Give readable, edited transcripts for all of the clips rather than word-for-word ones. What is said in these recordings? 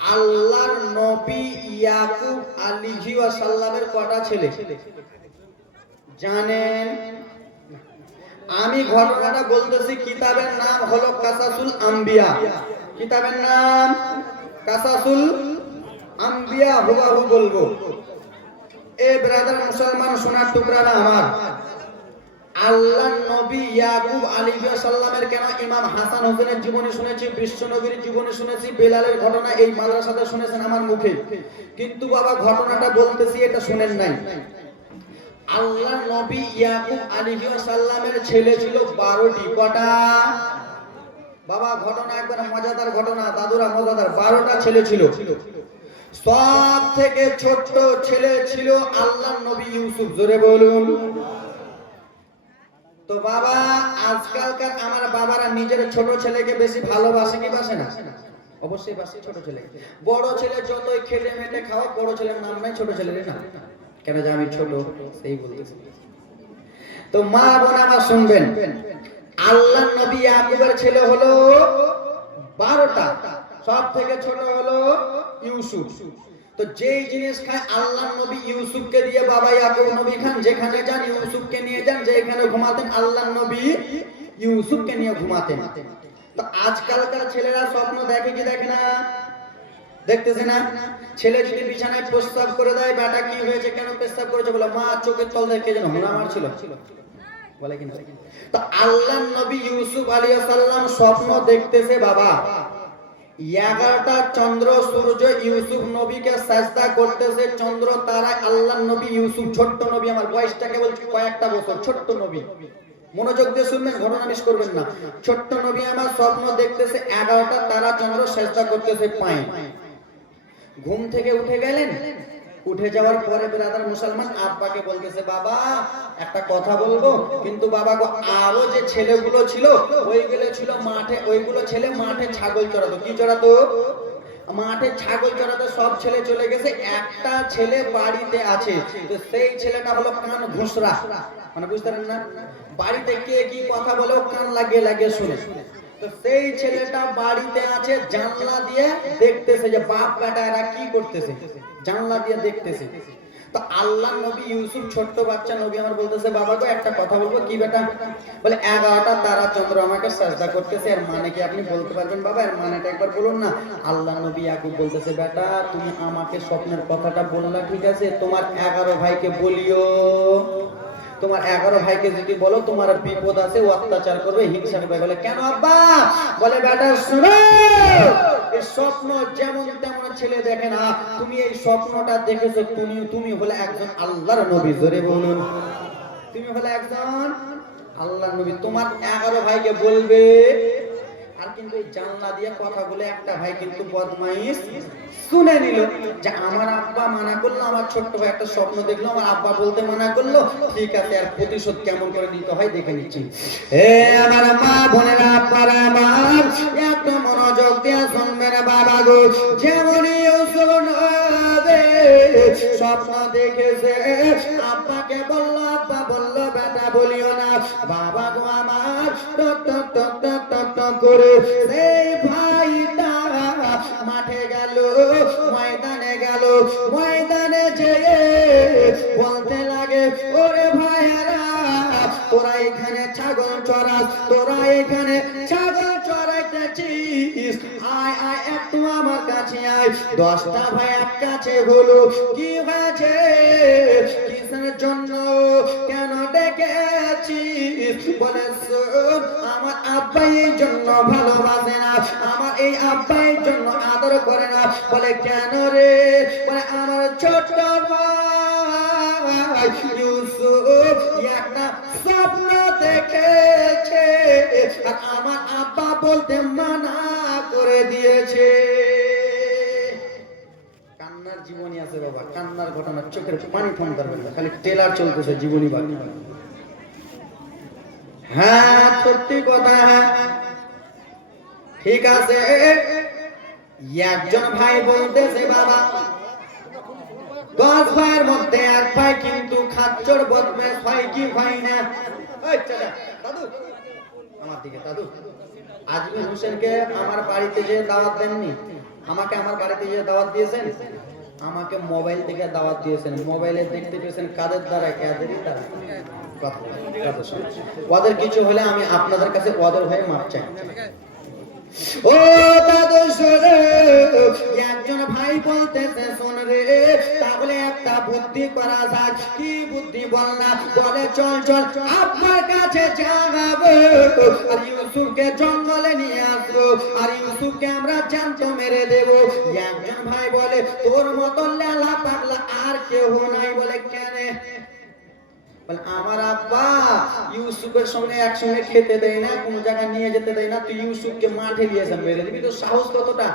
আল্লাহর নবী ইয়াকুব আলাইহিস সালামের কটা ছেলে জানেন? আমি ঘটনাটা বলতেছি, কিতাবের নাম হলো কাসাসুল আম্বিয়া। কিতাবের নাম কাসাসুল আম্বিয়া, হুবহু বলবো। এ ব্রাদার মুসলমান সোনার টুকরারা আমার, আল্লাহর নবী ইয়াকুব আলাইহিস সালামের কেন ইমাম হাসান হোসেনের জীবনী শুনেছি, বিশ্ব নবীর জীবনী শুনেছি, বেলালের ঘটনা এই মাদ্রাসাতে শুনেছেন আমার মুখে, কিন্তু বাবা ঘটনাটা বলতেছি এটা শুনেন নাই। আল্লাহর নবী ইয়াকুব আলাইহিস সালামের ছেলে ছিল 12টি। কটা বাবা? ঘটনা একবার মজাদার ঘটনা, দাদুরা মজাদার। 12টা ছেলে ছিল। সব থেকে ছোট ছেলে ছিল আল্লাহর নবী ইউসুফ। জোরে বলুন। তো বাবা, আজকালকার আমার বাবারা নিজের ছোট ছেলেকে বেশি ভালোবাসে কি বাসে না? অবশ্যই বাসে ছোট ছেলে। বড় ছেলে যতই খেটে মেটে খাও, বড় ছেলের নাম নাই ছোট ছেলের নাম। কেন যে আমি ছোট, সেই বলতেছি। তো মা বোন আমার শুনবেন, আল্লাহর নবী ইয়াকুবের ছেলে হলো 12টা। সব থেকে ছোট হলো ইউসুফ। তো যেই জিনিস খায় আল্লাহর নবী ইউসুফকে দিয়ে বাবা ইয়াকুব নবী খান। যেখানে যান ইউসুফকে নিয়ে যান, যেখানে ঘুমাতেন আল্লাহর নবী ইউসুফকে নিয়ে ঘুমাতেন। তো আজকালকার ছেলেরা স্বপ্ন দেখে কি দেখে না? দেখতেছে না? ছেলে যদি বিছানায় প্রস্রাব করে দেয়, বেটা কি হয়েছে, কেন প্রস্রাব করেছে, বলে মা চোখের তল থেকে যেন হুড়া মারছিল, বলে কিনা? তো আল্লাহর নবী ইউসুফ আলাইহিস সালাম স্বপ্ন দেখতেছে বাবা 11টা চন্দ্র সূর্য ইউসুফ নবীকে সাজদা করতেছে। চন্দ্র তারা আল্লাহর নবী ইউসুফ, ছোট্ট নবী, আমার বয়সটাকে বলছি কয়েকটা বছর, ছোট্ট নবী, মনোযোগ দিয়ে শুনবেন, ঘটনা মিস করবেন না। ছোট্ট নবী আমার স্বপ্ন দেখতেছে 11টা তারা চন্দ্র সাজদা করতেছে পায়ে। ঘুম থেকে উঠে গেলেন। উঠে যাওয়ার পরে ব্রাদার মুসলমান আব্বাকে বলতেছে, বাবা একটা কথা বলবো, কিন্তু বাবা গো, আরো যে ছেলেগুলো ছিল ওইগুলো ছিল মাঠে, ওইগুলো ছেলে মাঠে ছাগল চড়াতো। কি চড়াতো? মাঠে ছাগল চড়াতে সব ছেলে চলে গেছে, একটা ছেলে বাড়িতে আছে। তো সেই ছেলেটা হলো কান ঘুষরা, মানে বুঝতে পারেন না, বাড়িতে কে কি কথা বলে কান লাগিয়ে লাগিয়ে শুনে। তো সেই ছেলেটা বাড়িতে আছে, জানলা দিয়ে দেখতেছে যে বাপ বেটা এরা কি করতেছে, জানলা দিয়ে দেখতেছে। তো আল্লাহর নবী ইউসুফ ছোট্ট বাচ্চা নবী আমার বলতেছে, বাবা গো একটা কথা বলবো। কি বেটা? বলে 11টা তারা চন্দ্র আমাকে সাজদা করতেছে, এর মানে কি আপনি বলতে পারবেন বাবা? এর মানেটা একবার বলুন না। আল্লাহর নবী ইয়াকুব বলতেছে, বেটা তুমি আমাকে স্বপ্নের কথাটা বললা ঠিক আছে, তোমার 11 ভাইকে বলিও। তোমার 11 ভাইকে যদি বলো তোমার বিপদ আছে, ও অত্যাচার করবে, হিংসা করবে। বলে কেন আব্বা? বলে বেটা শুনো, এই স্বপ্ন যেমন তেমন ছেলে দেখে না। তুমি এই স্বপ্নটা দেখেছো, তুমি হলে একজন আল্লাহর নবী। জোরে বলুন। তুমি হলে একজন আল্লাহর নবী। তোমার 11 ভাইকে বলবে। আর কিন্তু এই জানলা দিয়ে কথা বলে একটা ভাই কিন্তু বদমাইশ শুনে নিল যে আমার আব্বা মানা করলো, আমার ছোট্ট ভাই একটা স্বপ্ন দেখলো, আমার আব্বা বলতে মানা করলো, ঠিক আছে আর প্রতিশোধ কেমন করে নিতে হয় দেখে নিচ্ছি। হে আমার মা বোনেরা, আব্বারা আমার, একটু মনোযোগ দিয়ে শুনবেন বাবা গো। যেমনই স্বপ্ন দেখেছে, আব্বাকে বললো, আব্বা বললো বেটা বলিও না। বাবা গো আমার টক টক টক টক টক টক করে সেই ভাইটা মাঠে গেল, ময়দানে গেল। ময়দানে যেয়ে বলতে লাগে, ওরে ভাইয়েরা তোরা এখানে ছাগল চড়াস, তোরা এখানে ছাগল চড়াইতেছিস, আয় আয় একটু আমার কাছে আয়। 10টা ভাই এক কাছে হলো। কি হয়েছে? কিসের জন্য, কেন ডেকেছিস? বলে আমার আব্বা এই জন্য ভালোবাসে না, আমার এই আব্বা এই জন্য আদর করে না। বলে কেন রে? বলে আমার ছোট ভাই ইউসুফ একটা স্বপ্ন দেখেছে, আর আমার আব্বা বলতে মানা করে দিয়েছে। কান্নার জীবনী আছে বাবা, কান্নার ঘটনা, চোখের পানি থামতে পারবে না, খালি টেলার চলতেছে জীবনী বাকি। হ্যাঁ সত্যি কথা, হ্যাঁ ঠিক আছে। একজন ভাই বলতেছে, বাবা 10 ভাইয়ের মধ্যে এক ভাই কিন্তু খাচ্চর বদমাশ হয়, কি হয় না? দাদু আমার দিকে, দাদু আজমি হোসেনকে আমার বাড়িতে যে দাওয়াত দেননি, আমাকে আমার বাড়িতে গিয়ে দাওয়াত দিয়েছেন, আমাকে মোবাইল থেকে দাওয়াত দিয়েছেন, মোবাইলে দেখতে পেয়েছেন কাদের দ্বারা, কাদেরই দ্বারা। ওদের কিছু হলে আমি আপনাদের কাছে ওদের হয়ে মাপ চাই। ও দাদু শোনো, একজন ভাই বলতেছে শোন রে, তাহলে একটা বুদ্ধি করা যাক। কি বুদ্ধি বল না? বলে চল চল আপনার কাছে যাবো আর ইউসুফকে জঙ্গলে নিয়ে আসবো আর ইউসুফকে আমরা জ্যান্ত মেরে দেবো। একজন ভাই বলে তোর মতো লেলা পাগলা আর কেউ নাই। বলে কেন? আমার আব্বা ইউসুফের সঙ্গে একসঙ্গে খেতে দেয় না, কোন জায়গায় নিয়ে যেতে দেয় না, তুই ইউসুফকে মাঠে নিয়ে যা, মেরে দিবি। তো সাহস কতটা?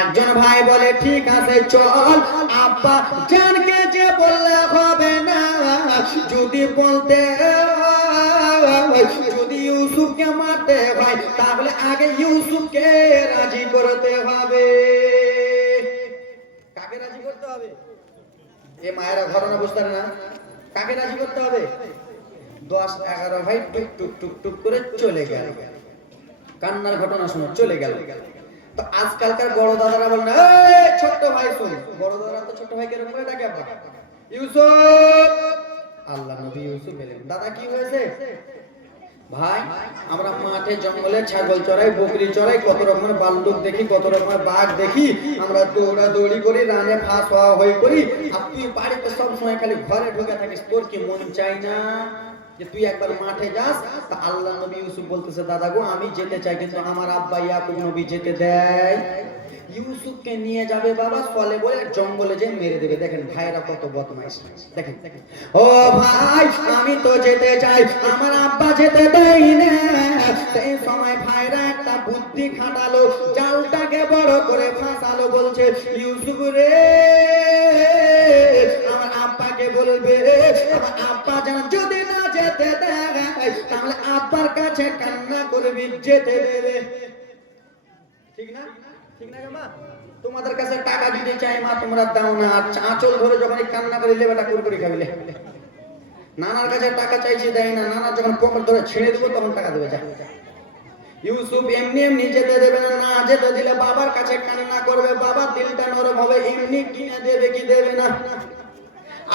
একজন ভাই বলে ঠিক আছে চল, আব্বা জানকে যে বললে হবে না, যদি বলতে যদি ইউসুফকে মারতে হয় তাহলে আগে ইউসুফকে রাজি করতে হবে। কাকে রাজি করতে হবে? এ মায়েরা ঘটনা বুঝতে না, কাকে রাজি করতে হবে? 10-11 ভাই টুক টুক টুক টুক করে চলে গেল। কান্নার ঘটনা শুনো, চলে গেল। তো আজকালকার বড় দাদারা বলেন এই ছোট ভাই শুন, বড় দাদারা তো ছোট ভাইকে এরকম করে ডাকে, আব্বা ইউসুফ। আল্লাহ নবী ইউসুফ এলেন। দাদা কি হয়েছে? ভাই আমরা মাঠে জঙ্গলে ছাগল চড়াই, বকরি চড়াই, কত রকমের বালুক দেখি, কত রকমের বাঘ দেখি, আমরা দৌড়াদৌড়ি করি, রানে ফাঁস হওয়া হয়ে করি, আর তুই বাড়িতে সব সময় খালি ঘরে ঢুকে থাকিস, তোর কি মন চাই না যে তুই একবার মাঠে যাস? তা আল্লাহ নবী ইউসুফ বলতেছে দাদা গো আমি যেতে চাই, কিন্তু আমার আব্বা ইয়াকুব নবী যেতে দেয়। ইউসুফকে নিয়ে যাবে বাবা ফলে বলে জঙ্গলে যে মেরে দেবে। দেখেন ভাইরা কত বদমাইশ, দেখেন। ও ভাই আমি তো যেতে চাই, আমার আব্বা যেতে দেয় না। সেই সময় ভাইরা একটা বুদ্ধি খাটালো, জালটাকে বড় করে ফাঁসালো। বলছে ইউসুফ রে আমার আব্বাকে বলবে, আমার আব্বা যেন যদি না যেতে দেয় তাহলে আব্বার কাছে কান্না করবি, যেতে দেবে। ঠিক না? ঠিক না মা? তোমাদের কাছে টাকা দিতে চাই মা, তোমরা দাও না। আঁচল ধরে যখন কান্না করে লেবেটা কুরকুরি খাবিলে। নানার কাছে টাকা চাইছি দেয় না, নানা যখন পকেট ধরে ছেড়ে দেবো তখন টাকা দেবে। যা ইউসুফ এমনি এমনি যেতে দেবে না, না যেতে দিলে বাবার কাছে কান্না করবে, বাবার দিলটা নরম হবে, এমনি কিনে দেবে কি দেবে না।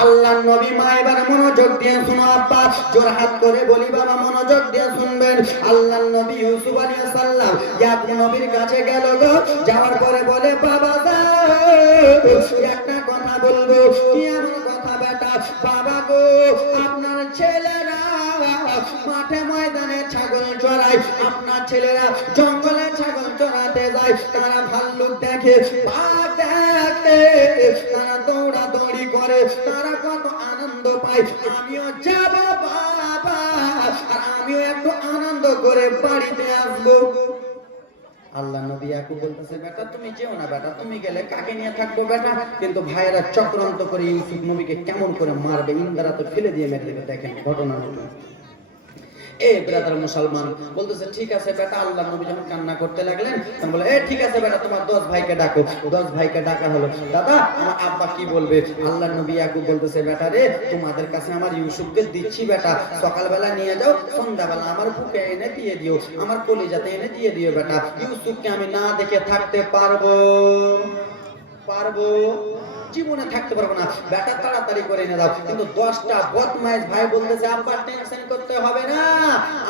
আল্লাহ নবী মা এবার মনোযোগ দিয়ে শুনো, আব্বা জোরহাত করে বলি বাবা মনোযোগ দিয়ে শুনবেন। আল্লাহ নবী ইউসুফ আলাইহিস সালাম ইয়াকুব নবীর কাছে গেল গো, যাওয়ার পরে বলে বাবা একটা কথা বলবো। কি এমন কথা বেটা? বাবা গো আপনার ছেলেরা মাঠে ময়দানে ছাগল চড়ায়, আপনার ছেলেরা জঙ্গলে ছাগল চড়াতে যায়, তারা ভাল্লুক দেখে, বাঘ দেখে, তারা দৌড়াদৌড়ি করে, তারা কত আনন্দ পায়। আমিও যাব বাবা, আর আমিও একটু আনন্দ করে বাড়িতে আসবো। আল্লাহ নবী ইয়াকুব বলতেছে বেটা তুমি যেও না, বেটা তুমি গেলে কাকে নিয়ে থাকবো বেটা? কিন্তু ভাইয়েরা চক্রান্ত করে ইউসুফ নবীকে কেমন করে মারবে, ইন্দ্রা তো ফেলে দিয়ে মেরে দেবে। দেখেন ঘটনা ঘটনা। এ ব্রাদার মুসলমান বলতেছে ঠিক আছে বেটা। আল্লাহ নবী যখন কান্না করতে লাগলেন তখন বলে ঠিক আছে বেটা তোমার 10 ভাইকে ডাকো। 10 ভাইকে ডাকা হলো। দাদা আমার আব্বা কি বলবে? আল্লাহ নবী ইয়াকুব বলতেছে বেটা রে তোমাদের কাছে আমার ইউসুফকে দিচ্ছি বেটা, সকালবেলা নিয়ে যাও, সন্ধ্যাবেলা আমার বুকে এনে দিয়ে দিও, আমার কলিজাতে এনে দিয়ে দিও বেটা। ইউসুফকে আমি না দেখে থাকতে পারবো? জীবনে থাকতে পারবো না বেটা, তাড়াতাড়ি করে এনে দাও। কিন্তু 10টা বদমাইশ ভাই বলতেছে আব্বা টেনশন করতে হবে না,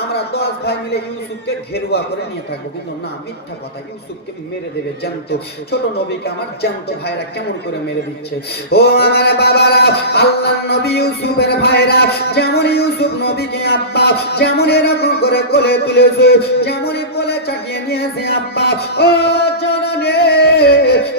আমরা 10 ভাই মিলে ইউসুফকে ঘেরুয়া করে নিয়ে থাকবো। কিন্তু না, মিথ্যা কথা, ইউসুফকে মেরে দেবে জ্যান্ত। ছোট নবীকে আমার জ্যান্ত ভাইরা কেমন করে মেরে দিচ্ছে। ও আমার বাবারা, আল্লাহর নবী ইউসুফের ভাইরা যেমন ইউসুফ নবীকে আব্বা যেমন এরকম করে কোলে তুলেছে, যেমনই কোলে চাটিয়ে নিয়েছে আব্বা। ও জননী,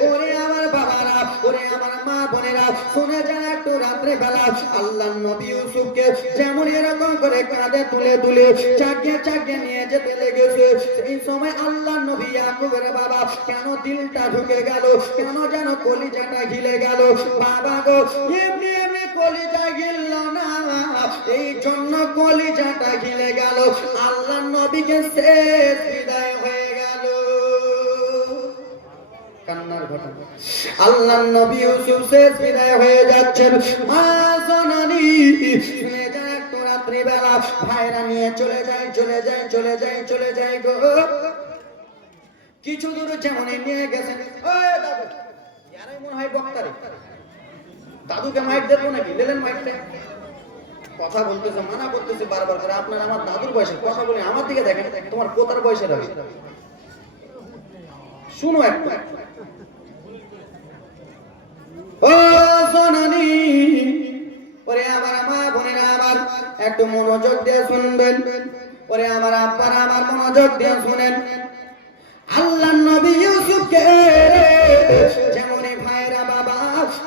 ওরে আমার বাবারা, ওরে আমার মা বোনেরা, শুনে যান একটু রাত্রে বেলা আল্লাহর নবী ইউসুফকে যেমন এরকম করে কাঁধে তুলে তুলে চাকিয়ে চাকিয়ে নিয়ে যেতে লেগেছে। এই সময় আল্লাহর নবী ইয়াকুবের বাবা কেন দিলটা ঢুকে গেল, কেন যেন কলিজাটা গিলে গেল। বাবা গো এমনি এমনি কলিজা গিলল না, এই জন্য কলিজাটা গিলে গেল। আল্লাহর নবীকে শেষ বিদায় হয়ে গেল। কান্নার ঘটনা। আল্লাহর নবী ইউসুফ শেষ বিদায় হয়ে যাচ্ছেন। মা জননী শুনে যায় একটু রাত্রি বেলা ভাইরা নিয়ে চলে যায় গো। কিছু দূর যেমন নিয়ে গেছেন, ওই দাদু ইয়ারাই মনে হয় বক্তারে, দাদুকে মাইক দেবো নাকি, দিলেন মাইকটা, কথা বলতেছে মানা করতেছে বারবার করে, আপনার আমার দাদুর বয়সের কথা বলে আমার দিকে দেখেন, তোমার পোতার বয়সের হবে, শুনো একটু। ও সোনানি, ওরে আমার মা বোনেরা আমার একটু মনোযোগ দিয়ে শুনবেন, ওরে আমার আব্বারা আমার মনোযোগ দিয়ে শুনেন। আল্লাহর নবী ইউসুফকে যেমন ভাইরা বাবা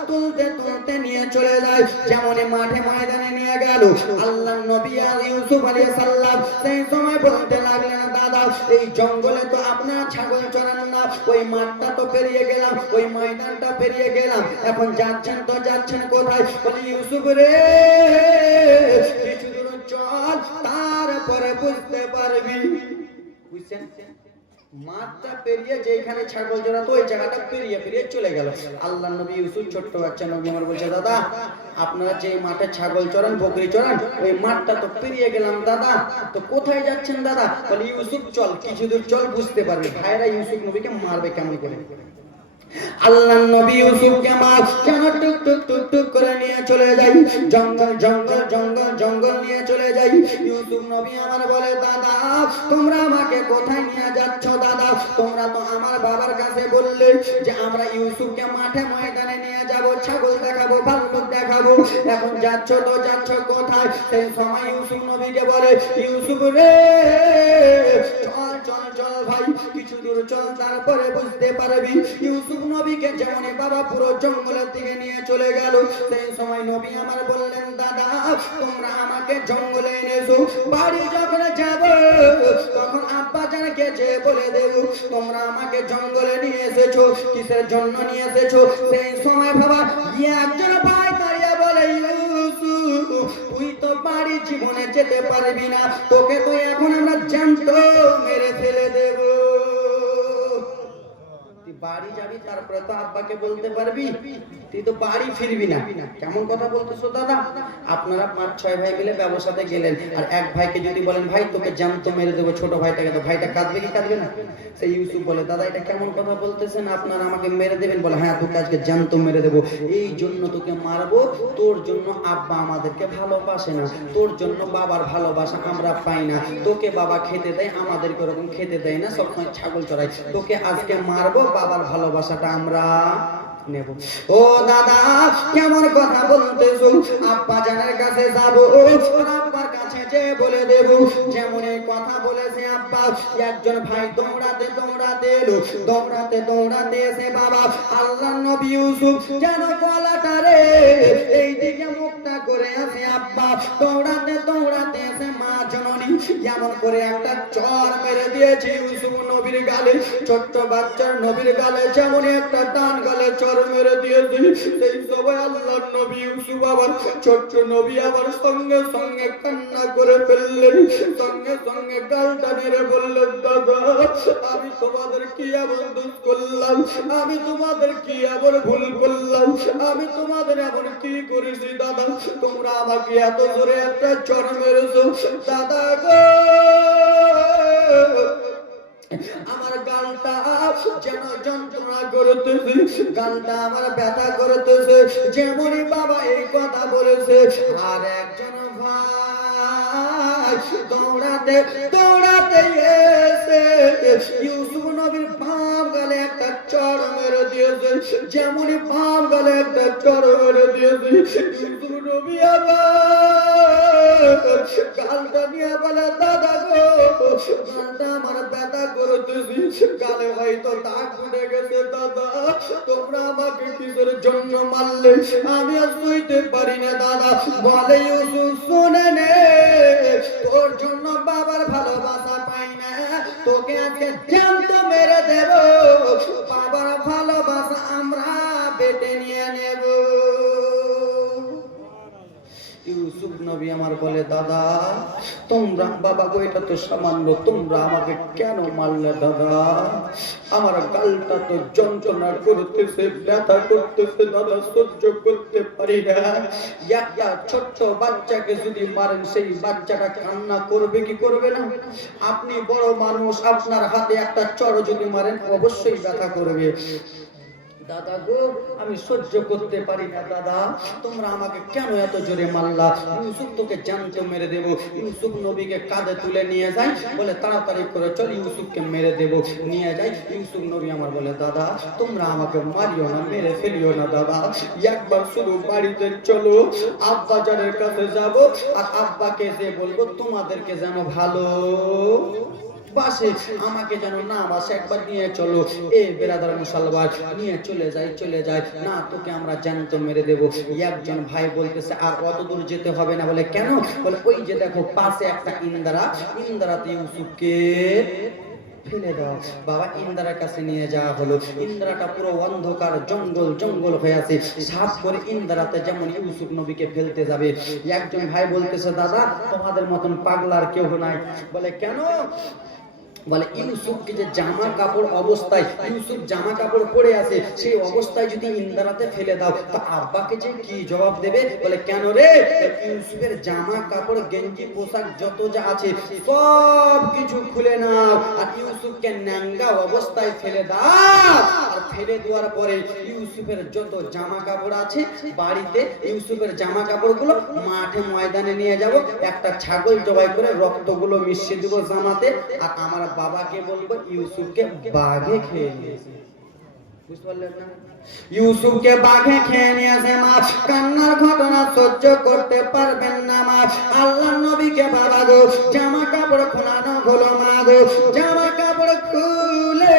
তুলতে তুলতে নিয়ে চলে যায়, যেমন মাঠে ময়দানে নিয়ে গেল আল্লাহর নবী আর ইউসুফ আলাইহিস সালাম সেই সময় বলতে লাগলেন, দাদা এই জঙ্গলে তো আপনার ছাগল চরান না, ওই মাঠটা তো পেরিয়ে গেলাম, ওই ময়দানটা পেরিয়ে গেলাম, এখন যাচ্ছেন তো যাচ্ছেন কোথায়? বলি ইউসুফ রে কিছু দূর চল, তারপরে বুঝতে পারবি। বুঝছেন, মাঠটা পেরিয়ে যেখানে ছাগল চড়াতো ওই জায়গাটা পেরিয়ে পেরিয়ে চলে গেল। আল্লাহ নবী ইউসুফ ছোট্ট বাচ্চা নবী আমার বলছে, দাদা আপনারা যে মাঠে ছাগল চড়ান বকরি চড়ান ওই মাঠটা তো পেরিয়ে গেলাম দাদা, তো কোথায় যাচ্ছেন দাদা? বলে ইউসুফ চল, কিছু দূর চল বুঝতে পারবি। ভাইরা ইউসুফ নবীকে মারবে কেমন করে? আল্লাহ নবী ইউসুফকে মাছ কেন টুক টুক টুক টুক করে নিয়ে চলে যাই, জঙ্গল জঙ্গল জঙ্গল জঙ্গল নিয়ে চলে যাই। ইউসুফ নবী আমার বলে, দাদা তোমরা আমাকে কোথায় নিয়ে যাচ্ছ? দাদা তোমরা তো আমার বাবার কাছে বললে যে আমরা ইউসুফকে মাঠে ময়দানে নিয়ে যাব, ছাগল দেখাবো, ভাল্লুক দেখাবো, এখন যাচ্ছ তো যাচ্ছ কোথায়? সেই সময় ইউসুফ নবীকে বলে, ইউসুফ রে চল চল চল ভাই কিছু দূর চল, তারপরে বুঝতে পারবি। ইউসুফ নবীকে যেমন বাবা পুরো জঙ্গলের দিকে নিয়ে চলে গেল। সেই সময় নবী আমার বললেন, দাদা তোমরা আমাকে জঙ্গলে এনেছো, বাড়ি যখন যাব তখন আব্বা জানকে যে বলে দেব তোমরা আমাকে জঙ্গলে নিয়ে এসেছো, কিসের জন্য নিয়ে এসেছো? সেই সময় বাবা একজন ভাই দাঁড়িয়ে বলে, ইউসুফ তুই তো বাড়ি জীবনে যেতে পারবি না, তোকে তো এখন আমরা জ্যান্ত মেরে ফেলে দেব। বাড়ি যাবি তারপরে তো আব্বাকে বলতে পারবি, তুই তো বাড়ি ফিরবি না। কেমন কথা বলতেছো দাদা? আপনারা 5-6 ভাই মিলে ব্যবসাতে গেলেন, আর এক ভাইকে যদি বলেন ভাই তোকে জ্যান্ত মেরে দেবো, ছোট ভাইটাকে, তো ভাইটা কাঁদবে কি কাঁদবে না? সেই ইউসুফ বলে, দাদা এটা কেমন কথা বলতেছেন, আপনারা আমাকে মেরে দেবেন? বলে হ্যাঁ তোকে আজকে জ্যান্ত মেরে দেবো, এই জন্য তোকে মারবো, তোর জন্য আব্বা আমাদেরকে ভালোবাসে না, তোর জন্য বাবার ভালোবাসা আমরা পাই না, তোকে বাবা খেতে দেয় আমাদেরকে ওরকম খেতে দেয় না, সবসময় ছাগল চড়াই, তোকে আজকে মারবো, বাবার ভালোবাসাটা আমরা নেব। ও দাদা কেমন কথা বলতেছো? আব্বা জানের কাছে যাবো, আব্বার কাছে যে বলে দেব যেমন এই কথা বলেছে আব্বা। একজন ভাই দৌড়াতে দৌড়াতে এলো, দৌড়াতে দৌড়াতে এসে বাবা আল্লাহর নবী ইউসুফ যেন গলাটা রে এইদিকে মুখটা করে আছে। আব্বা দৌড়াতে দৌড়াতে এসে মা জননী যেমন করে একটা চর মেরে দিয়েছে ইউসুফ নবীর গালে, ছোট্ট বাচ্চার নবীর গালে যেমন একটা টান গালে চর মেরে দিয়েছে। সেই সময় আল্লাহর নবী ইউসুফ আবার ছোট্ট নবী আবার সঙ্গে সঙ্গে কান্না করে ফেললেন, সঙ্গে সঙ্গে গালটা নেড়ে বললেন, দাদা আমি তোমাদের কি এমন দোষ করলাম, আমি তোমাদের কি এমন ভুল করলাম, আমি তোমাদের এমন কি করেছি দাদা, তোমরা আমাকে এত জোরে একটা চর মেরেছো? দাদা গো আমার গালটা যেন যন্ত্রণা করতেছে, গালটা আমার ব্যথা করতেছে। যেমনই বাবা এই কথা বলেছে, আর একজন ভাই দৌড়াতে দৌড়াতে এসে ইউসুফ নবীর বাম গালে একটা চড় মেরে দিয়েছে। যেমনই বাম গালে একটা চড় মেরে দিয়েছে, ইউসুফ নবী আবার গালটা নিয়ে বলে, দাদা গো গালটা আমার ব্যথা করতেছি, গালে হয়তো দাগ উঠে গেছে, দাদা তোমরা আমাকে কিসের জন্য মারলে, আমি আর সইতে পারি না দাদা। বলে ইউসুফ শুনে নে, তোর জন্য বাবার ভালোবাসা পাই না, তোকে আজকে জ্যান্ত মেরে দেব, বাবার ভালোবাসা আমরা বেটে নিয়ে নেব। ইউসুফ নবী আমার বলে দাদা তোমরা বাবা গো এটা তো সামান্য, তোমরা আমাকে কেন মারলে দাদা? আমার গালটা তো যন্ত্রণা করতেছে, ব্যথা করতেছে দাদা, সহ্য করতে পারি না। একটা ছোট্ট বাচ্চাকে যদি মারেন সেই বাচ্চাটা কান্না করবে কি করবে না? আপনি বড় মানুষ, আপনার হাতে একটা চড় যদি মারেন অবশ্যই ব্যথা করবে। দাদা গো আমি সহ্য করতে পারি না দাদা, তোমরা আমাকে কেন এত জোরে মারলা? ইউসুফ তোকে জ্যান্ত মেরে দেব। ইউসুফ নবীকে কাঁধে তুলে নিয়ে যায়, বলে তাড়াতাড়ি করে চল ইউসুফকে মেরে দেব। নিয়ে যায়, ইউসুফ নবী আমার বলে দাদা তোমরা আমাকে মারিও না, মেরে ফেলিও না দাদা, একবার শুধু বাড়িতে চলো, আব্বা জানের কাছে যাব, আর আব্বাকে যে বলবো তোমাদেরকে যেন ভালো বাসে, আমাকে যেন না বাসে, একবার নিয়ে চলো। এ বেরাদার মুসলমান নিয়ে চলে যায় না, তোকে আমরা জ্যান্ত মেরে দেব। একজন ভাই বলতেছে আর অত দূর যেতে হবে না। বলে কেন? বলে ওই যে দেখো পাশে একটা ইন্দারাতে ইউসুফকে ফেলে দাও। বাবা ইন্দ্রার কাছে নিয়ে যাওয়া হলো। ইন্দ্রাটা পুরো অন্ধকার জঙ্গল হয়ে আছে। সাপ করে ইন্দ্রাতে যেমন ইউসুফ নবীকে ফেলতে যাবে, একজন ভাই বলতেছে দাদা তোমাদের মতন পাগলার কেউ নাই। বলে কেন? বলে ইউসুফকে যে জামা কাপড় অবস্থায়, ইউসুফ জামা কাপড় পরে আছে, সেই অবস্থায় যদি ইন্দারাতে ফেলে দাও তো আব্বাকে যে কি জবাব দেবে? বলে কেন রে? ইউসুফের জামা কাপড় গেঞ্জি পোশাক যত যা আছে সব কিছু খুলে নাও, আর ইউসুফকে ন্যাঙ্গা অবস্থায় ফেলে দাও। আর ফেলে দেওয়ার পরে ইউসুফের যত জামা কাপড় আছে বাড়িতে, ইউসুফের জামা কাপড়গুলো মাঠে ময়দানে নিয়ে যাব, একটা ছাগল জবাই করে রক্তগুলো মিশিয়ে দিব জামাতে, আর আমার বাবাকে বলবো ইউসুফকে বাঘে খেয়ে নিয়েছে। বুঝতে পারলেন না? ইউসুফকে বাঘে খেয়ে নিয়েছে। মা কান্নার ঘটনা সহ্য করতে পারবেন না। মা আল্লাহর নবীকে বাবা গো জামা কাপড় খোলানো হলো। মা গো জামা কাপড় খুলে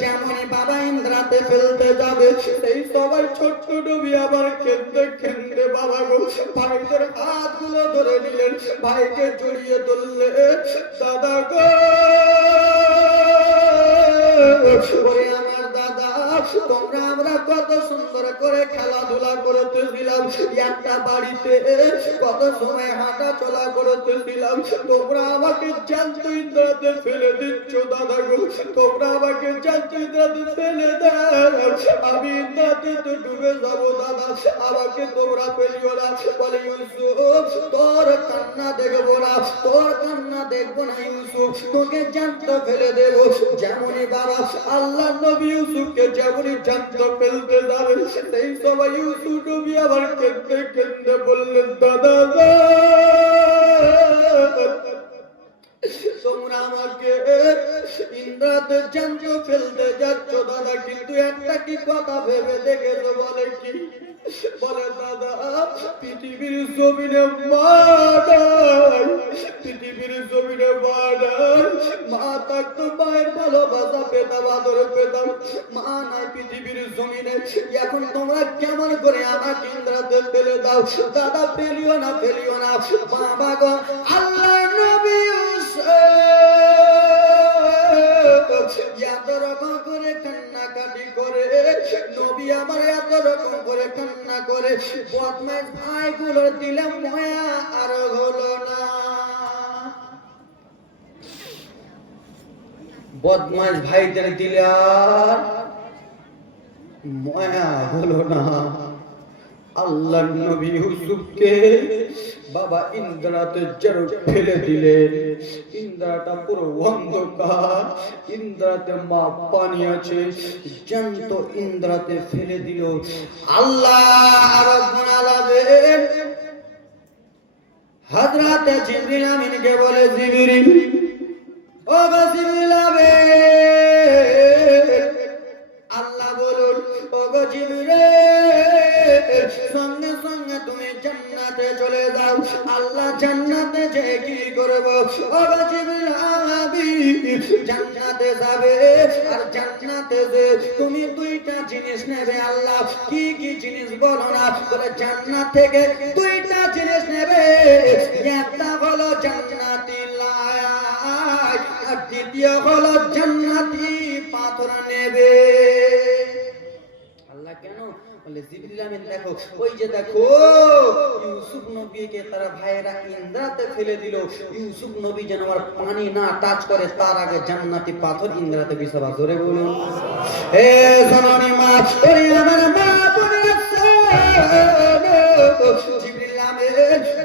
যেমনই বাবা ইন্দ্রাতে ফেলতে যাবে, সেই সবাই ছোট্ট নবী আবার কেঁদে বাবা গো ভাইদের হাতগুলো ধরে নিলেন, ভাইকে জড়িয়ে ধরলে দাদা গো আমার দাদা তোমরা আমরা কত সুন্দর করে খেলাধুলা করতেছিলাম, একটা বাড়িতে কত সময় হাঁটা চলা করতেছিলাম, তোমরা আমাকে জ্যান্ত ইন্দ্রাতে ফেলে দিচ্ছ দাদা গো, তোমরা আমাকে জ্যান্ত ইন্দ্রাতে ফেলে দাও, আমি ইন্দ্রাতে তো ডুবে যাবো দাদা, আমাকে তোমরা ফেলিও না। বলে ইউসুফ তোর কান্না দেখবো না, তোর কান্না দেখবো না ইউসুফ, তোকে জ্যান্ত ফেলে দেবো। যেমনই বাবা আল্লাহ নবী ইউসুফকে যেমনই জ্যান্ত ফেলতে যাবে, সেই সময় ইউসুফ নবী আবার কেঁদে বললেন দাদা তোমরা আমাকে ইন্দ্রাতে জ্যান্ত ফেলতে যাচ্ছ দাদা, কিন্তু একটা কি কথা ভেবে দেখেছো? বলে কি? বলে দাদা পৃথিবীর জমিনে মা নাই, পৃথিবীর জমিনে মা নাই, মা থাকতো মায়ের ভালোবাসা পেতাম, আদর পেতাম, মা নাই পৃথিবীর জমিনে, এখন তোমরা কেমন করে আমাকে ইন্দ্রাতে ফেলে দাও? দাদা ফেলিও না বাবা গো আল্লাহ নবী এত রকম করে কান্নাকাটি করে, নবী আমার এত রকম করে কান্না করে, বদমাইশ ভাইগুলো দিলাম মায়া আর হলো না, বদমাইশ ভাইদের দিলে আর মায়া হলো না। আল্লাহ নবী ইউসুফকে বাবা ইন্দ্রাতে জড় ফেলে দিলেন। ইন্দ্রাটা পুরো অন্ধকার, ইন্দ্রাতে মা পানি আছে, জ্যান্ত ইন্দ্রাতে ফেলে দিল। আল্লাহ রাব্বুল আলামিন হযরত জিবরিল আমিনকে বলে জিবরিল, ও জিবরিল আমিন, আল্লাহ বলুন ও জিবরিল সঙ্গে সঙ্গে তুমি জান্নাতে চলে যাও। আল্লাহ জান্নাতে যে কি করব? ও জিবরিল আমিন জান্নাতে যাবে, আর জান্নাতে যে তুমি দুইটা জিনিস নেবে। আল্লাহ কি কি জিনিস বলো না? বলে জান্নাত থেকে দুইটা জিনিস নেবে, একটা হলো জান্নাতি লাই, আর দ্বিতীয় হলো জান্নাতি পাথর নেবে। আল্লাহ কেন? বলে জিবরিল আমিন দেখো, ওই যে দেখো ইউসুফ নবীকে তারা ভাইয়েরা ইন্দ্রাতে ফেলে দিল। ইউসুফ নবী যেন আর পানি না টাচ করে তার আগে জান্নাতি পাথর ইন্দ্রাতে বিছাবা। জোরে বলুন হে জননী মা, ওরে আমার মা জিবরিল আমিন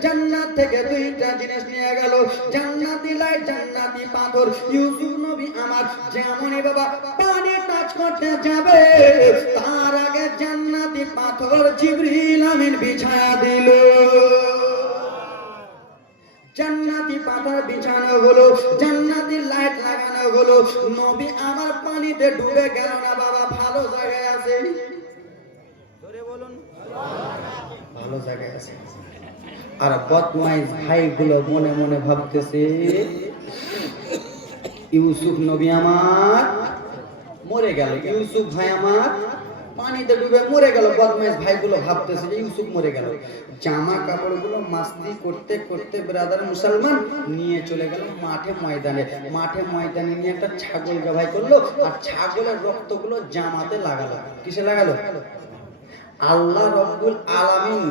জান্নাত থেকে দুইটা জিনিস নিয়ে গেল, জান্নাতি লাইট, জান্নাতি পাথর। ইউসুফ নবী আমার যেমনই বাবা পানি টাচ করতে যাবে তার আগে জান্নাতি পাথর জিবরিল আমিন বিছায়া দিল। জান্নাতি পাথর বিছানো হলো, জান্নাতি লাইট লাগানো হলো। নবী আমার পানিতে ডুবে গেল না বাবা, ভালো জায়গায় আছে। ধরে বলুন ভালো জায়গায় আছে। আর বদমাইশ ভাইগুলো মনে মনে ভাবতেছে ইউসুফ নবী আমার মরে গেল, ইউসুফ ভাই আমার পানিতে ডুবে মরে গেল। বদমাইশ ভাইগুলো ভাবতেছে যে ইউসুফ মরে গেল। জামা কাপড়গুলো মাস্তি করতে করতে ব্রাদার মুসলমান নিয়ে চলে গেল মাঠে ময়দানে। মাঠে ময়দানে নিয়ে একটা ছাগল জবাই করলো, আর ছাগলের রক্তগুলো জামাতে লাগালো। কিসে লাগালো? আল্লাহ রব্বুল আলামিন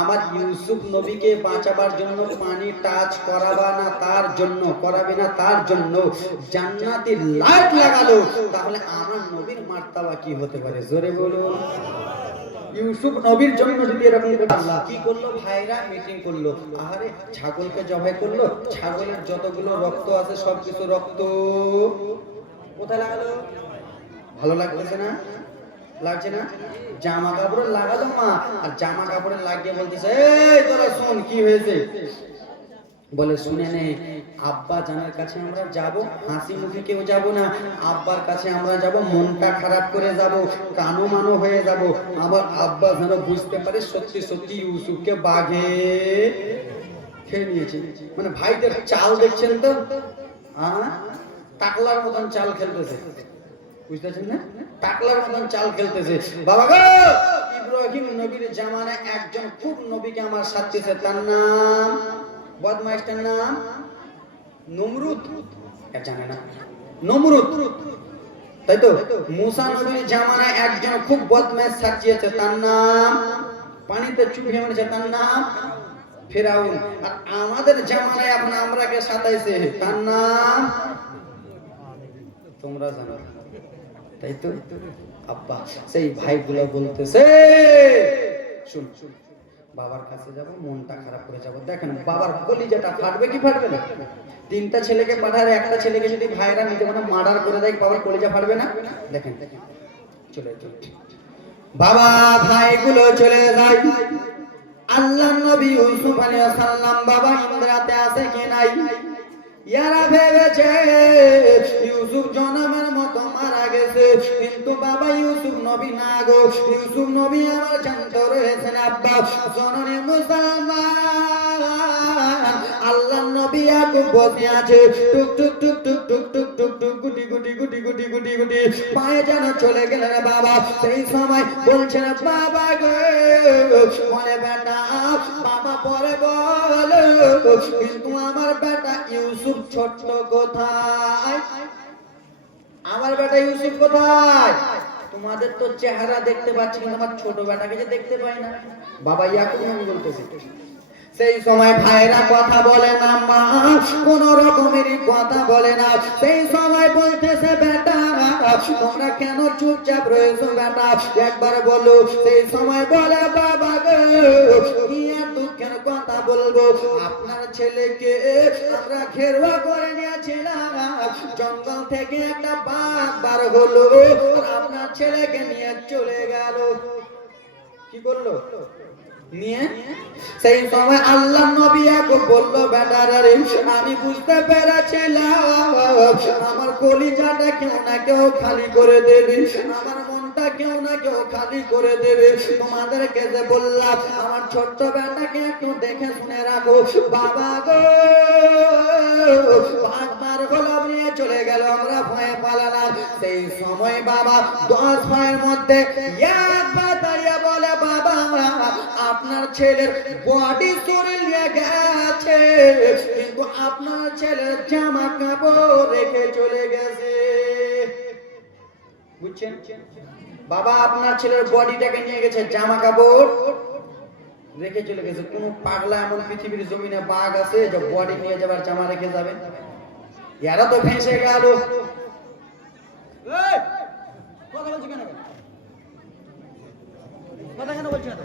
আমার ইউসুফ নবীকে বাঁচাবার জন্য পানি টাচ করাবে না তার জন্য জান্নাতি লাইট লাগালো। তাহলে আমার নবীর মার্তাবা কি হতে পারে? জোরে বলুন। ইউসুফ নবীর জন্য যদি এরকম আল্লাহ কি করলো, ভাইরা মিটিং করলো। আরে ছাগলকে জবাই করলো, ছাগলের যতগুলো রক্ত আছে সবকিছু রক্ত কোথায় লাগালো? ভালো লাগতেছে না? লাগছে না? জামা কাপড়ে লাগালো মা, আর জামা কাপড়ে লাগিয়ে বলতেছে এই তোরা শোন কি হয়েছে। বলে শুনে নে, আব্বা জানের কাছে আমরা যাব, হাসি মুখে কেউ যাব না। আব্বার কাছে আমরা যাব মনটা খারাপ করে যাব, কানো মানো হয়ে যাব। আবার আব্বা যেন বুঝতে পারে সত্যি সত্যি ইউসুফকে বাঘে খেয়ে নিয়েছে। মানে ভাইদের চাল দেখছেন তো, টাকলার মতন চাল খেলতেছে, বুঝতেছেন না? টাকলার মতন চাল খেলতেছে। বাবা গো, ইব্রাহিম নবীর জামানায় একজন খুব নবীকে আমার সাথীছে, তার নাম বদমাইশটার নাম নমরুদ। জানে না নমরুদ, তাই তো? মুসা নবীর জামানায় একজন খুব বদমাইশ সাথীছে, তার নাম পানিতে চুপিয়ে মেরেছে, তার নাম ফেরাউন। আর আমাদের জামানায় এখন আমরাকে সাতাইছে, তার নাম তোমরা জানো, তাই তো? আব্বা সেই ভাইগুলো বলতেছে শুন, বাবার কাছে যাব, মনটা খারাপ করে যাব। দেখেন বাবার কলিজাটা ফাটবে কি ফাটবে না? তিনটা ছেলেকে পাঠায়, একটা ছেলেকে যদি ভাইরা নিজে মনে মার্ডার করে দেয়, বাবার কলিজা ফাটবে না? দেখেন চলে চলে বাবা ভাইগুলো চলে যায়। আল্লাহর নবী ইউসুফ আলাইহিস সালাম বাবা ইন্দ্রাতে আছে কি নাই? ইয়ারা ভেবেছে ইউসুফ জনমের মতো মারা গেছে, কিন্তু বাবা ইউসুফ নবী না গো, ইউসুফ নবী আমার জানত রয়েছেন। আব্বা জননী মুসলমান, আল্লাহর নবী ইয়াকুব বসে আছে, টুক টুক টুক টুক টুক টুক টুক টুক গুটি গুটি গুটি গুটি গুটি গুটি পায়ে যেন চলে গেলেন বাবা। সেই সময় বলছেন বাবা গো, বলে বেটা বাবা পরে বল, কিন্তু আমার বেটা ইউসুফ ছোট্ট কোথায়? আমার বেটা ইউসুফ কোথায়? তোমাদের তো চেহারা দেখতে পাচ্ছি, কিন্তু আমার ছোট বেটাকে যে দেখতে পাই না। বাবা ইয়াকুব নবী বলতেছে। সেই সময় ভাইরা কথা বলে না, মা কোন রকমেরই কথা বলে না। সেই সময় বলতেছে বেটা তোমরা কেন চুপচাপ রয়েছো বেটা, একবার বলো। সেই সময় বলে বাবা গো, কি আর দুঃখের কথা বলবো, আপনার ছেলেকে আমরা ঘেরুয়া করে নিয়েছিলাম, জঙ্গল থেকে একটা বাঘ বার হলো, আপনার ছেলেকে নিয়ে চলে গেল। কি করলো? নিয়ে সেই সময় আল্লাহ নবী ইয়াকুব বলল বেটারা রে, আমি বুঝতে পেরেছিলাম আমার কলিজাটা কেউ না কেউ খালি করে দেবে, আমার মনটা কেউ না কেউ খালি করে দেবে। তোমাদেরকে যে বললাম আমার ছোট্ট বেটাকে একটু দেখে শুনে রাখো। বাবা গো, বাগদার গোলাম নিয়ে চলে গেল, আমরা ভয়ে পালালাম। সেই সময় বাবা 10 ভাইয়ের মধ্যে একবার দাঁড়িয়ে বলে বাবা আপনার ছেলের বডি শরীর নিয়ে গেছে, কিন্তু আপনার ছেলের জামা কাপড় রেখে চলে গেছে। বুঝছেন? বাবা আপনার ছেলের বডিটাকে নিয়ে গেছে, জামা কাপড় রেখে চলে গেছে। কোন পাগলা এমন পৃথিবীর জমিনে বাঘ আছে যে বডি নিয়ে যাবার জামা রেখে যাবে? এরা তো ফেঁসে গেল। কথা বলছি কেন? কথা কেন বলছি না?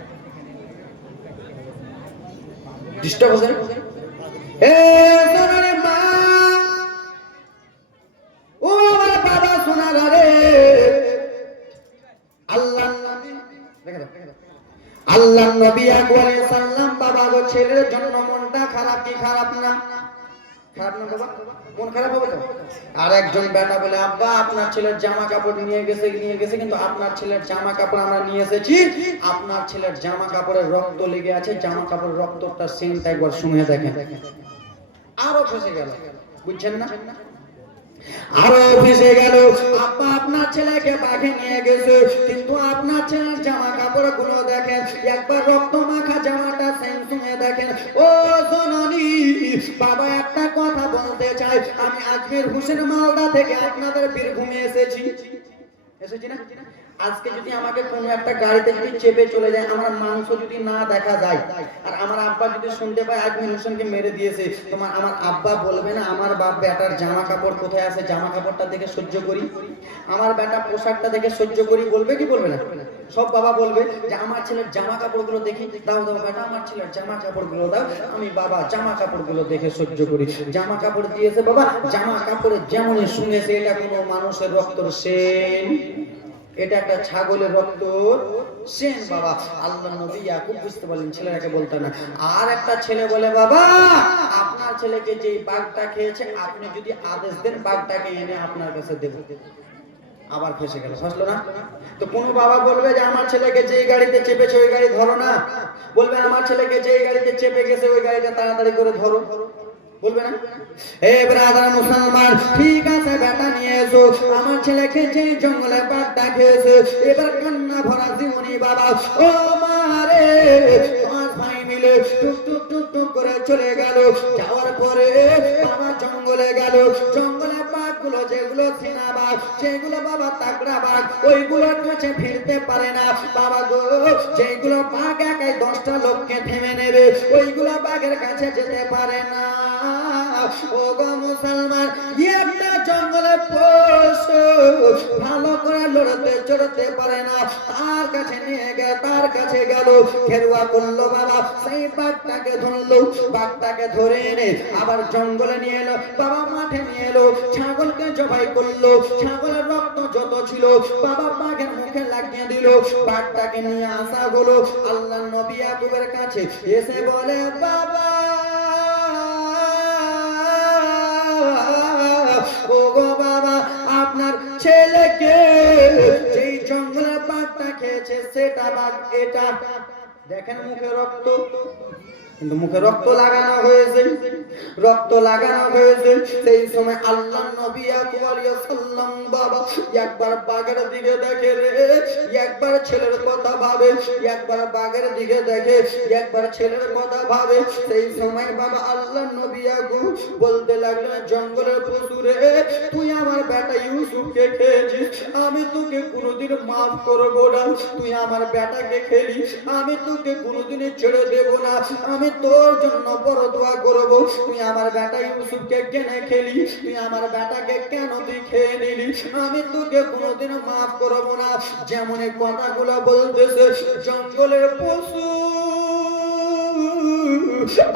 ডিস্টার্ব হচ্ছে। এ সোনারে মা, ও আমার বাবা সোনারা রে, আল্লাহ নবী দেখে দাও, আল্লাহ নবী আলাইহিস সালাম বাবা গো ছেলের জন্য মনটা খারাপ কি খারাপ না? খারাপ না বাবা? মন খারাপ হবে তো? আর একজন বেটা বলে আব্বা আপনার ছেলের জামা কাপড় নিয়ে গেছে কিন্তু আপনার ছেলের জামা কাপড় আমরা নিয়ে এসেছি, আপনার ছেলের জামা কাপড়ের রক্ত লেগে আছে, জামা কাপড়ের রক্তটা সেন্টটা একবার শুনে দেখেন। আরো ফেসে গেল। বুঝছেন না? আরো ফেসে গেল। আব্বা আপনার ছেলেকে বাঘে নিয়ে গেছে কিন্তু আপনার ছেলের জামা কাপড় গুলো দেখেন, একবার রক্ত মাখা জামাটা শুনে দেখেন। ও জননী, বাবা একটা কথা বলতে চাই, আমি আজকের হোসেন মালদা থেকে আপনাদের বীরভূমে এসেছি না? আজকে যদি আমাকে কোনো একটা গাড়িতে যদি চেপে চলে যায়, আমার মাংস যদি না দেখা যায়, আর আমার আব্বা যদি শুনতে পায় আজমির হোসেনকে মেরে দিয়েছে, তোমার আমার আব্বা বলবে না আমার বাপ বেটার জামা কাপড় কোথায় আছে, জামা কাপড়টা দেখে সহ্য করি, আমার বেটা পোশাকটা দেখে সহ্য করি, বলবে কি বলবে না? সব বাবা বলবে যে আমার ছেলের জামা কাপড়গুলো দেখি, দাও দাও বেটা আমার ছেলের জামা কাপড়গুলো দাও, আমি বাবা জামা কাপড়গুলো দেখে সহ্য করি। জামা কাপড় দিয়েছে বাবা, জামা কাপড়ের যেমন শুনেছে এটা কোনো মানুষের রক্তর সেন, এটা একটা ছাগলের রক্ত সেন বাবা। আল্লাহ নবী ইয়াকুব বুঝতে পারলেন ছেলেটাকে বলতে না। আর একটা ছেলে বলে বাবা আপনার ছেলেকে যে বাঘটা খেয়েছে আপনি যদি আদেশ দেন বাঘটাকে এনে আপনার কাছে দেব। আবার ফেসে গেল, ফাসলো না? তো কোন বাবা বলবে যে আমার ছেলেকে যেই গাড়িতে চেপেছে ওই গাড়ি ধরো না, বলবে আমার ছেলেকে যেই গাড়িতে চেপে গেছে ওই গাড়িটা তাড়াতাড়ি করে ধরো, বলবে না? এ ব্রাদার মুসলমান, ঠিক আছে বেটা নিয়ে এসো, আমার ছেলেকে যে জঙ্গলে বাঘটা খেয়েছে, এবার কান্না ভরা জীবনী বাবা। ও মারে, পাঁচ ভাই মিলে টুক টুক টুক টুক করে চলে গেল। যাওয়ার পরে বাবা জঙ্গলে গেল, জঙ্গলে বাঘগুলো যেগুলো চেনা বাঘ, যেগুলো বাবা তাগড়া বাঘ, ওইগুলোর কাছে ফিরতে পারে না বাবা গো। যেগুলো বাঘ একাই 10টা লোককে থেমে নেবে, ওইগুলো বাঘের কাছে যেতে পারে না। ও গো মুসলমান, একটা জঙ্গলে পশু ভালো করে লড়তে চড়তে পারে না, তার কাছে নিয়ে গেল, তার কাছে গেল, খেরুয়া করলো বাবা, সেই বাঘটাকে ধরলো, বাঘটাকে ধরে এনে আবার জঙ্গলে নিয়ে এলো বাবা, মাঠে নিয়ে এলো, ছাগলকে জবাই করলো, ছাগলের রক্ত যত ছিল বাবা বাঘের মুখে লাগিয়ে দিল। বাঘটাকে নিয়ে আসা হলো আল্লাহ নবী ইয়াকুবের কাছে, এসে বলে বাবা ও গো বাবা আপনার ছেলেকে যেই জঙ্গলের বাঘটা খেয়েছে সেটা বাঘ এটা। দেখেন মুখে রক্ত, কিন্তু মুখে রক্ত লাগানো হয়েছে, রক্ত লাগানো হয়েছে। সেই সময় আল্লাহ নবী ইয়াকুব আলাইহিস সালাম বাবা একবার বাঘের দিকে দেখে রে, একবার ছেলের কথা ভাবে, একবার বাঘের দিকে দেখে, একবার ছেলের কথা ভাবে। সেই সময় বাবা আল্লাহ নবী ইয়াকুব বলতে লাগলেন জঙ্গলের পশু রে, তুই আমার বেটা ইউসুফকে খেয়েছিস, আমি তোকে কোনোদিন মাফ করবো না, তুই আমার বেটাকে খেলি, আমি তোকে কোনোদিন ছেড়ে দেব না, আমি তোর জন্য বড় দোয়া করব। তুই আমার বেটা ইউসুফকে কেন খেলি, তুই আমার বেটাকে কেন তুই খেয়ে নিলি, আমি তোকে কোনোদিন মাফ করব না। যেমন এই কথাগুলো বলতেছে জঙ্গলের পশু,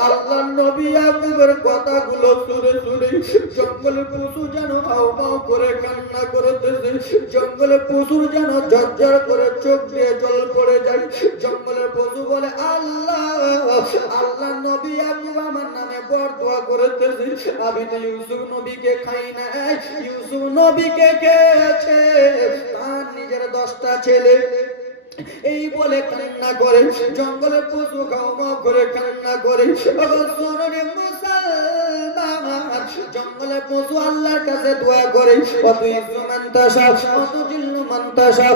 আল্লাহ নবী ইয়াকুবের কথাগুলো শুনে শুনে জঙ্গলের পশু যেন হাউ মাউ করে কান্না করতেছে, জঙ্গলের পশুর যেন ঝরঝর করে চোখ দিয়ে জল পড়ে যায়। জঙ্গলের পশু বলে আল্লাহ, আল্লাহ নবী ইয়াকুব আমার নামে বরদোয়া করতেছে, আমি তো ইউসুফ নবীকে খাই না, ইউসুফ নবীকে খেয়েছে তার নিজের 10টা ছেলে। এই বলে কান্না করে, জঙ্গলের পশু গাওয়া করে কান্না করে। মুসলমান, জঙ্গলের পশু আল্লাহর কাছে দোয়া করে, কত ইসমান তাশা কত জিল্লু মান তাশা,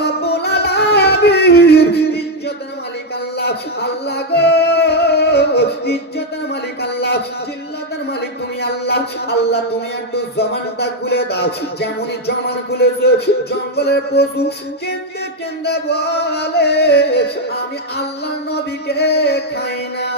রব্বুল আলামিন ইজ্জতের মালিক আল্লাহ। আল্লাহ গো, ইজ্জতের মালিক আল্লাহ, জিল্লাতের মালিক তুমি আল্লাহ। আল্লাহ তুমি একটু জবানটা খুলে দাও। যেমনই জবান খুলেছে জঙ্গলের পশু কেন্দে কেন্দে বলে আমি আল্লাহ নবীকে খাই না।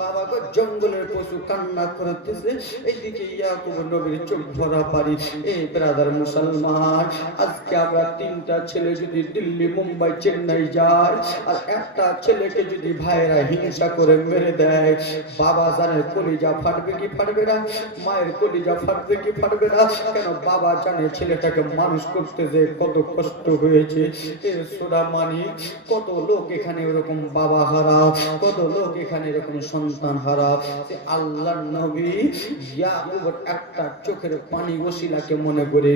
বাবা গো, জঙ্গলের পশু কান্না করতেছে, এইদিকে ইয়াকুব নবীর চোখ ভরা পানি। এই ব্রাদার মুসলমান, আজকে আমরা তিনটা ছেলে যদি দিল্লি, মুম্বাই, চেন্নাই যায়, আর একটা ছেলেকে যদি ভাইরা হিংসা করে মেরে দেয়, বাবা জানে কলিজা ফাটবে কি ফাটবে না? মায়ের কলিজা ফাটবে কি ফাটবে না? কেন বাবা জানে ছেলেটাকে মানুষ করতে যে কত কষ্ট হয়েছে। এ সোনা মানি, কত লোক এখানে এরকম বাবা হারা, কত লোক এখানে এরকম সন্তান হারা। আল্লাহর নবী ইয়াকুব একটা চোখের পানি ওসিলাকে মনে করে